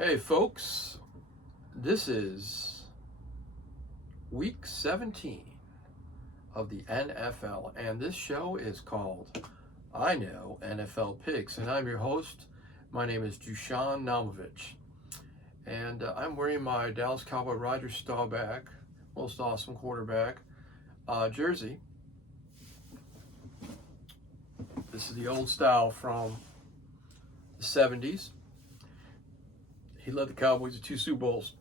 Hey folks, this is week 17 of the NFL, and this show is called I Know NFL Picks, and I'm your host. My name is Dusan Naumovic, and I'm wearing my Dallas Cowboy Roger Staubach, most awesome quarterback, jersey. This is the old style from the 70s. He led the Cowboys to 2 Super Bowls.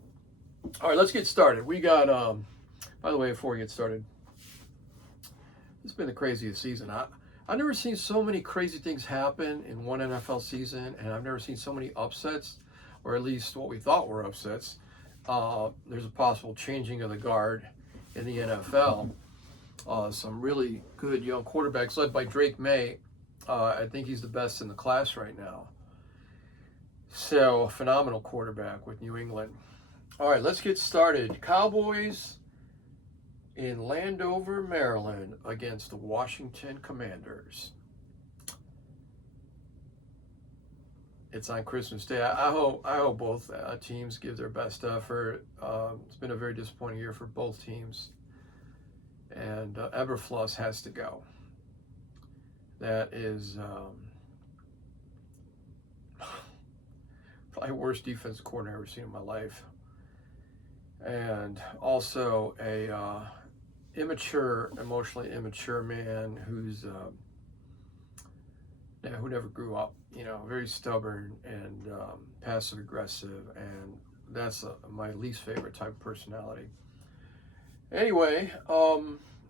All right, let's get started. We got, by the way, before we get started, it's been the craziest season. I've never seen so many crazy things happen in one NFL season, and I've never seen so many upsets, or at least what we thought were upsets. There's a possible changing of the guard in the NFL. Some really good young quarterbacks led by Drake May. I think he's the best in the class right now. So, a phenomenal quarterback with New England. All right, let's get started. Cowboys in Landover, Maryland against the Washington Commanders. It's on Christmas Day. I hope both teams give their best effort. It's been a very disappointing year for both teams. And Eberflus has to go. That is probably worst defensive coordinator I've ever seen in my life. And also a emotionally immature man who's who never grew up. Very stubborn and passive aggressive, and that's my least favorite type of personality. Anyway,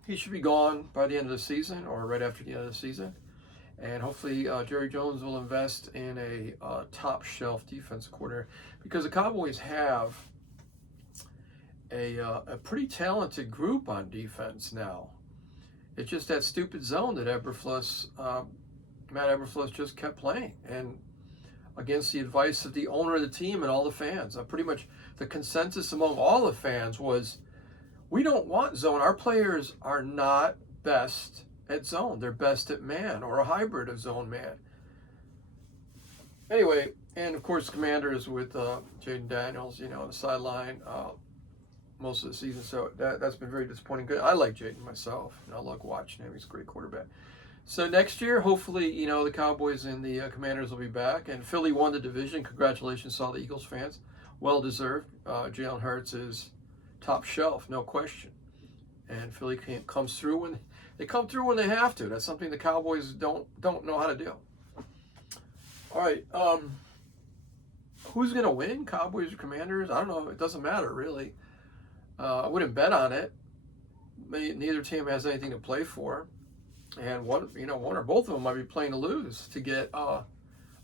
he should be gone by the end of the season or right after the end of the season. And hopefully Jerry Jones will invest in a top shelf defensive coordinator, because the Cowboys have a pretty talented group on defense now. It's just that stupid zone that Matt Eberflus just kept playing, and against the advice of the owner of the team and all the fans. Pretty much the consensus among all the fans was, we don't want zone. Our players are not best at zone. They're best at man, or a hybrid of zone man. Anyway, and of course, Commanders with Jaden Daniels, on the sideline most of the season. So that's been very disappointing. Good. I like Jaden myself. I like watching him. He's a great quarterback. So next year, hopefully, the Cowboys and the Commanders will be back. And Philly won the division. Congratulations to all the Eagles fans. Well deserved. Jalen Hurts is top shelf, no question. And Philly comes through when they come through when they have to. That's something the Cowboys don't know how to do. All right, who's gonna win? Cowboys or Commanders? I don't know. It doesn't matter really. I wouldn't bet on it. Neither team has anything to play for, and one or both of them might be playing to lose to get a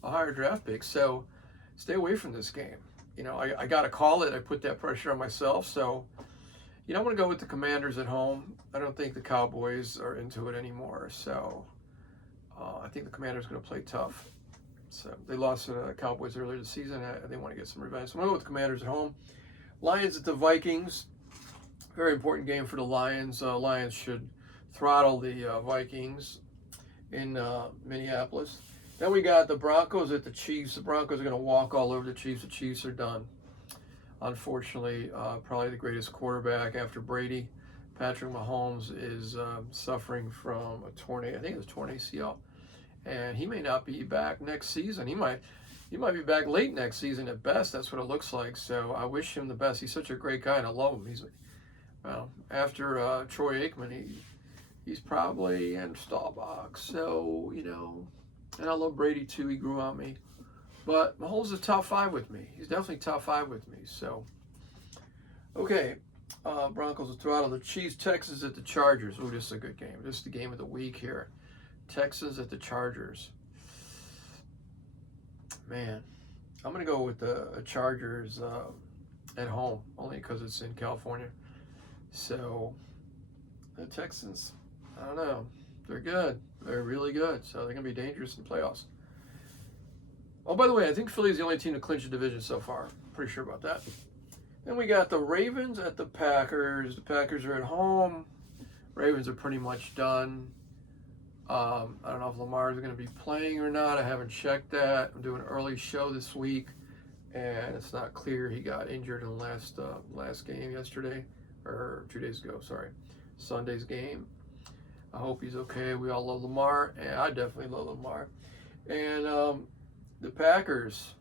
higher draft pick. So stay away from this game. I got to call it. I put that pressure on myself. So, I'm going to go with the Commanders at home. I don't think the Cowboys are into it anymore. So I think the Commanders are going to play tough. So they lost to the Cowboys earlier this season. They want to get some revenge. So I'm going to go with the Commanders at home. Lions at the Vikings. Very important game for the Lions. Lions should throttle the Vikings in Minneapolis. Then we got the Broncos at the Chiefs. The Broncos are going to walk all over the Chiefs. The Chiefs are done. Unfortunately, probably the greatest quarterback after Brady, Patrick Mahomes, is suffering from a torn ACL, and he may not be back next season. He might be back late next season at best. That's what it looks like. So I wish him the best. He's such a great guy, and I love him. After Troy Aikman, he's probably in Staubach. So and I love Brady too. He grew on me. But Mahomes is top 5 with me. He's definitely top 5 with me. So, okay. Broncos will throttle the Chiefs. Texans at the Chargers. Oh, this is a good game. This is the game of the week here. Texans at the Chargers. Man, I'm going to go with the Chargers at home, only because it's in California. So, the Texans, I don't know. They're good. They're really good. So, they're going to be dangerous in the playoffs. Oh, by the way, I think Philly's the only team to clinch the division so far. Pretty sure about that. Then we got the Ravens at the Packers. The Packers are at home. Ravens are pretty much done. I don't know if Lamar is going to be playing or not. I haven't checked that. I'm doing an early show this week, and it's not clear. He got injured in the last game yesterday, or 2 days ago, sorry, Sunday's game. I hope he's okay. We all love Lamar, and I definitely love Lamar. And the Packers,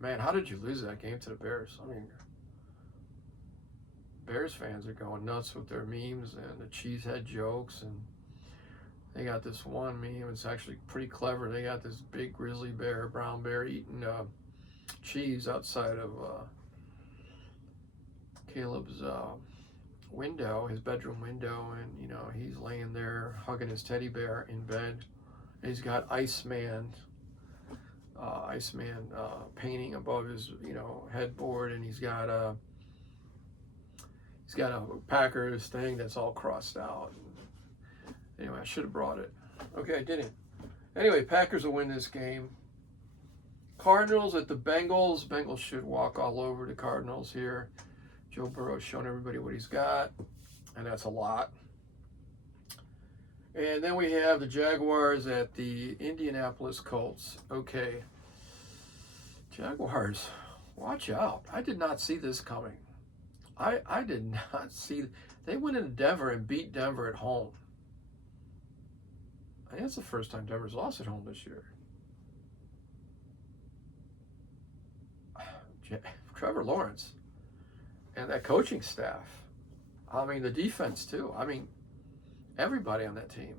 man, how did you lose that game to the Bears? I mean, Bears fans are going nuts with their memes and the cheesehead jokes, and they got this one meme. It's actually pretty clever. They got this big grizzly bear, brown bear, eating cheese outside of Caleb's window, his bedroom window, and you know he's laying there hugging his teddy bear in bed. And he's got Iceman painting above his headboard, and he's got a Packers thing that's all crossed out. Anyway, I should have brought it. Okay, I didn't. Anyway, Packers will win this game. Cardinals at the Bengals. Bengals should walk all over the Cardinals here. Joe Burrow's showing everybody what he's got, and that's a lot. And then we have the Jaguars at the Indianapolis Colts. Okay. Jaguars, watch out. I did not see this coming. I did not see. They went into Denver and beat Denver at home. I think that's the first time Denver's lost at home this year. Trevor Lawrence and that coaching staff. I mean, the defense too. I mean, everybody on that team.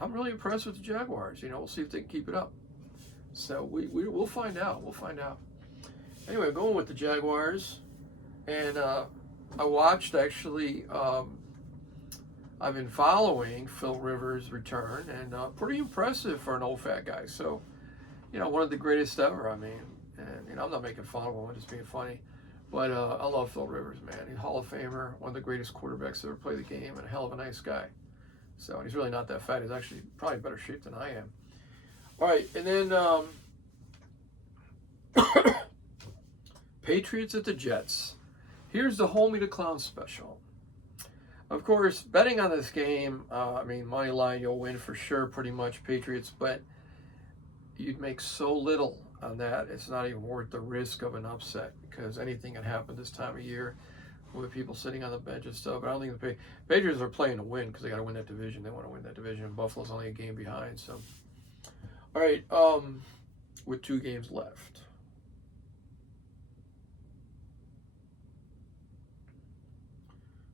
I'm really impressed with the Jaguars. We'll see if they can keep it up. So we'll find out. We'll find out. Anyway, going with the Jaguars. And I watched, actually, I've been following Phil Rivers' return, and pretty impressive for an old fat guy. So, one of the greatest ever, I mean. And, I'm not making fun of him, I'm just being funny. But I love Phil Rivers, man. He's a Hall of Famer, one of the greatest quarterbacks to ever play the game, and a hell of a nice guy. So, and he's really not that fat. He's actually probably in better shape than I am. All right, and then Patriots at the Jets. Here's the Homie the Clown special. Of course, betting on this game, money line, you'll win for sure, pretty much, Patriots, but you'd make so little on that, it's not even worth the risk of an upset, because anything can happen this time of year with people sitting on the bench and stuff. But I don't think the Patriots are playing to win, because they got to win that division. They want to win that division. Buffalo's only a game behind, so. All right, with 2 games left.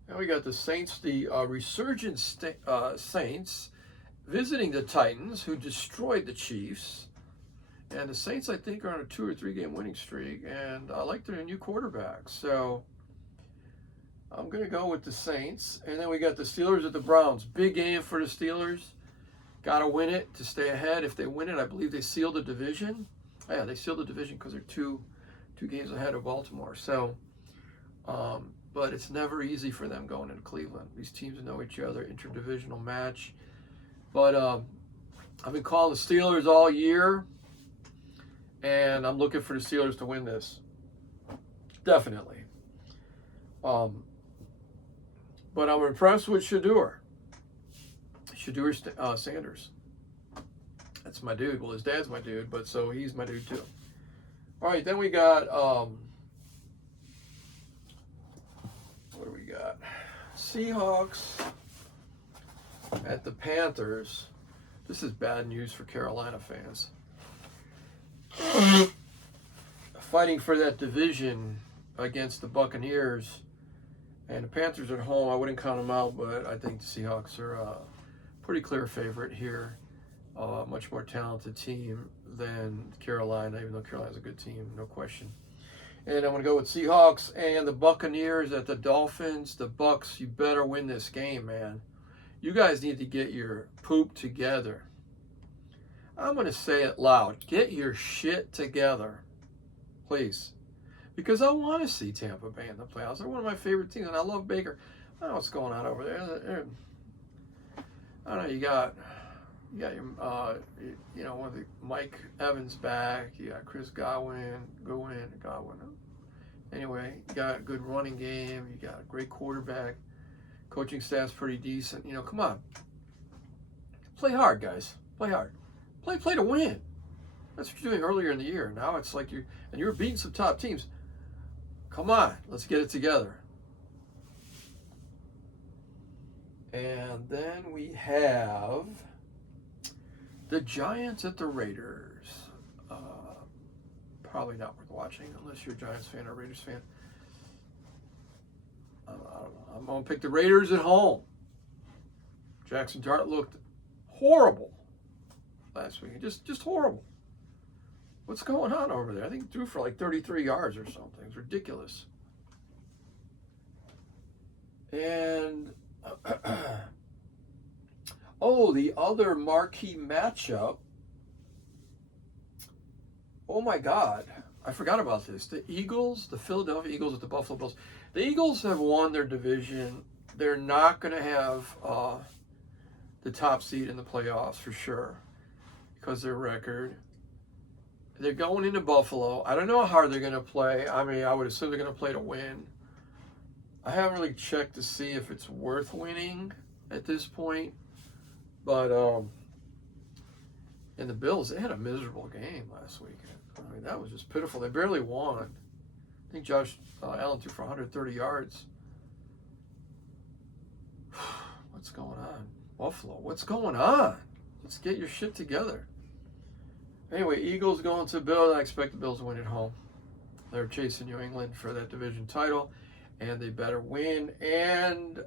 Now we got the Saints, the resurgent Saints, visiting the Titans, who destroyed the Chiefs. And the Saints, I think, are on a 2 or 3 game winning streak, and I like their new quarterback. So I'm going to go with the Saints. And then we got the Steelers at the Browns. Big game for the Steelers. Got to win it to stay ahead. If they win it, I believe they seal the division. Yeah, they seal the division because they're two games ahead of Baltimore. So, but it's never easy for them going into Cleveland. These teams know each other, interdivisional match. But I've been calling the Steelers all year, and I'm looking for the Steelers to win this. Definitely. But I'm impressed with Shedeur Sanders. That's my dude. Well, his dad's my dude, but so he's my dude too. All right, then we got, what do we got? Seahawks at the Panthers. This is bad news for Carolina fans. Fighting for that division against the Buccaneers, and the Panthers at home. I wouldn't count them out, but I think the Seahawks are a pretty clear favorite here. Much more talented team than Carolina, even though Carolina's a good team, no question. And I'm going to go with Seahawks and the Buccaneers at the Dolphins. The Bucs, you better win this game, man. You guys need to get your poop together. I'm going to say it loud. Get your shit together, please. Because I want to see Tampa Bay in the playoffs. They're one of my favorite teams, and I love Baker. I don't know what's going on over there. I don't know, you got your, one of the Mike Evans back. You got Chris Godwin. Anyway, you got a good running game. You got a great quarterback. Coaching staff's pretty decent. Come on. Play hard, guys. Play hard. Play to win. That's what you're doing earlier in the year. Now it's like you were beating some top teams. Come on, let's get it together. And then we have the Giants at the Raiders. Probably not worth watching unless you're a Giants fan or a Raiders fan. I don't know. I'm going to pick the Raiders at home. Jackson Dart looked horrible last week. Just horrible. What's going on over there? I think he threw for like 33 yards or something. It's ridiculous. And the other marquee matchup. Oh my God, I forgot about this. The Philadelphia Eagles with the Buffalo Bills. The Eagles have won their division. They're not going to have the top seed in the playoffs for sure because of their record. They're going into Buffalo. I don't know how hard they're going to play. I mean, I would assume they're going to play to win. I haven't really checked to see if it's worth winning at this point. But, and the Bills, they had a miserable game last weekend. I mean, that was just pitiful. They barely won. I think Josh Allen threw for 130 yards. What's going on? Buffalo, what's going on? Let's get your shit together. Anyway, Eagles going to Bills. I expect the Bills to win at home. They're chasing New England for that division title, and they better win. And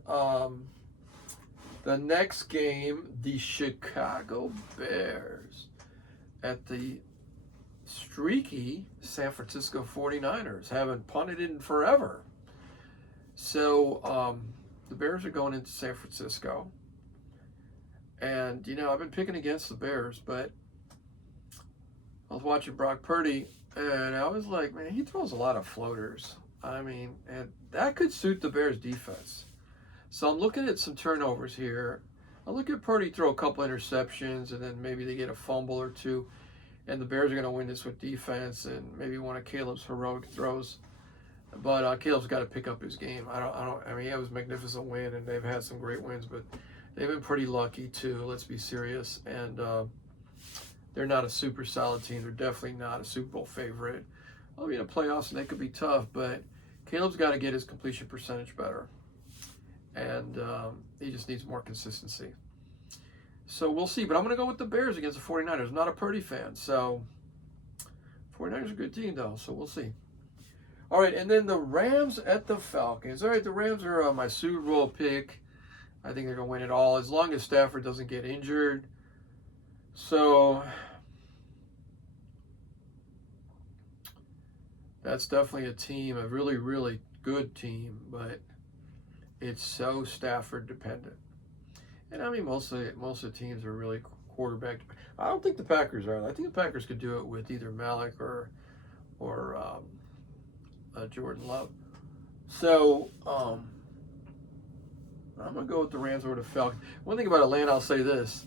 the next game, the Chicago Bears at the streaky San Francisco 49ers. Haven't punted in forever. So the Bears are going into San Francisco. And, I've been picking against the Bears, but I was watching Brock Purdy, and I was like, man, he throws a lot of floaters. I mean, and that could suit the Bears' defense. So I'm looking at some turnovers here. I look at Purdy throw a couple interceptions, and then maybe they get a fumble or two, and the Bears are going to win this with defense and maybe one of Caleb's heroic throws. But Caleb's got to pick up his game. I mean, he had a magnificent win, and they've had some great wins, but they've been pretty lucky too. Let's be serious. And they're not a super solid team. They're definitely not a Super Bowl favorite. I'll be in the playoffs, and they could be tough, but Caleb's got to get his completion percentage better. And he just needs more consistency. So we'll see. But I'm going to go with the Bears against the 49ers. I'm not a Purdy fan. So 49ers are a good team, though. So we'll see. All right, and then the Rams at the Falcons. All right, the Rams are my Super Bowl pick. I think they're going to win it all as long as Stafford doesn't get injured. So that's definitely a team, a really, really good team, but it's so Stafford dependent. And I mean, most of the teams are really quarterback. I don't think the Packers are. I think the Packers could do it with either Malik or Jordan Love. So I'm gonna go with the Rams over the Falcons. One thing about Atlanta, I'll say this,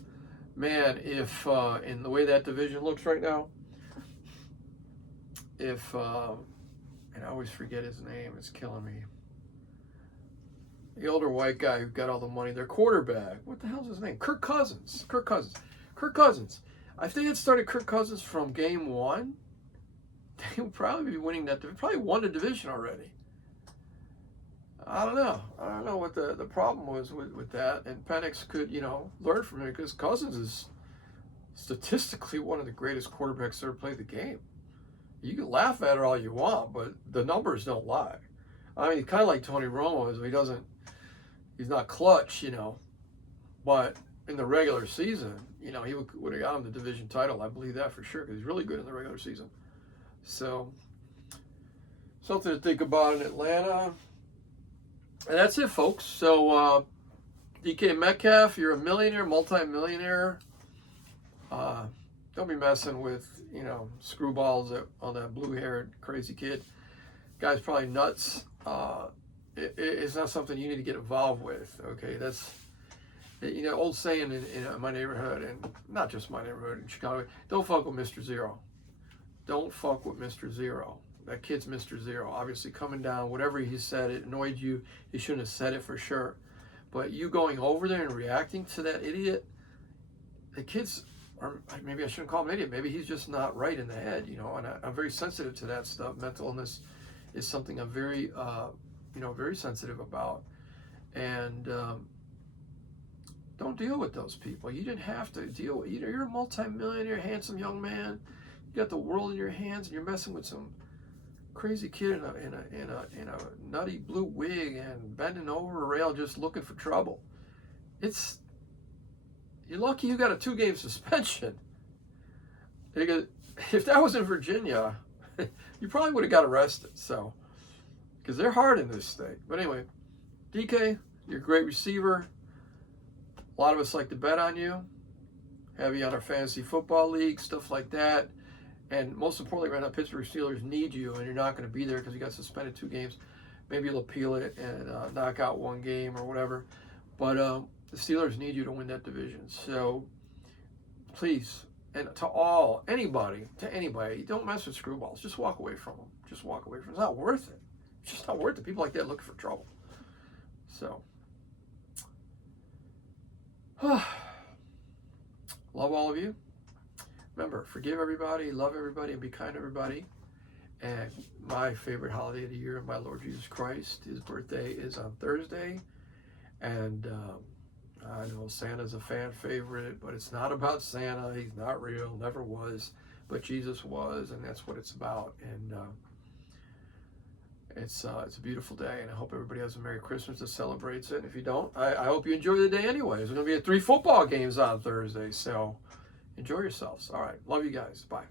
man. If in the way that division looks right now, and I always forget his name, it's killing me. The older white guy who got all the money, their quarterback. What the hell's his name? Kirk Cousins. If they had started Kirk Cousins from game one, they would probably be winning that. They probably won the division already. I don't know what the problem was with that. And Penix could, learn from it because Cousins is statistically one of the greatest quarterbacks to ever play the game. You can laugh at it all you want, but the numbers don't lie. I mean, kind of like Tony Romo is. He's not clutch, but in the regular season, he would have got him the division title. I believe that for sure because he's really good in the regular season. So, something to think about in Atlanta. And that's it, folks. So, DK Metcalf, you're a millionaire, multi-millionaire. Don't be messing with, screwballs on that blue-haired crazy kid. Guy's probably nuts. It's not something you need to get involved with, okay? That's, old saying in my neighborhood, and not just my neighborhood in Chicago, don't fuck with Mr. Zero. Don't fuck with Mr. Zero. That kid's Mr. Zero. Obviously coming down, whatever he said, it annoyed you. He shouldn't have said it for sure. But you going over there and reacting to that idiot, the kid's or maybe I shouldn't call him an idiot. Maybe he's just not right in the head, you know. And I'm very sensitive to that stuff. Mental illness is something I'm very, very sensitive about. And don't deal with those people. You didn't have to deal with. You're a multi-millionaire, handsome young man. You got the world in your hands, and you're messing with some crazy kid in a nutty blue wig and bending over a rail just looking for trouble. You're lucky you got a 2-game suspension. Because if that was in Virginia, you probably would have got arrested. So, because they're hard in this state. But anyway, DK, you're a great receiver. A lot of us like to bet on you, have you on our fantasy football league, stuff like that. And most importantly, right now, Pittsburgh Steelers need you, and you're not going to be there because you got suspended 2 games. Maybe you'll appeal it and knock out 1 game or whatever. But the Steelers need you to win that division. So please, and to anybody, don't mess with screwballs. Just walk away from them. Just walk away from them. It's not worth it. It's just not worth it. People like that looking for trouble. So, love all of you. Remember, forgive everybody, love everybody, and be kind to everybody. And my favorite holiday of the year, my Lord Jesus Christ, his birthday is on Thursday. And I know Santa's a fan favorite, but it's not about Santa. He's not real, never was. But Jesus was, and that's what it's about. And it's a beautiful day, and I hope everybody has a Merry Christmas that celebrates it. And if you don't, I hope you enjoy the day anyways. There's going to be 3 football games on Thursday, so enjoy yourselves. All right. Love you guys. Bye.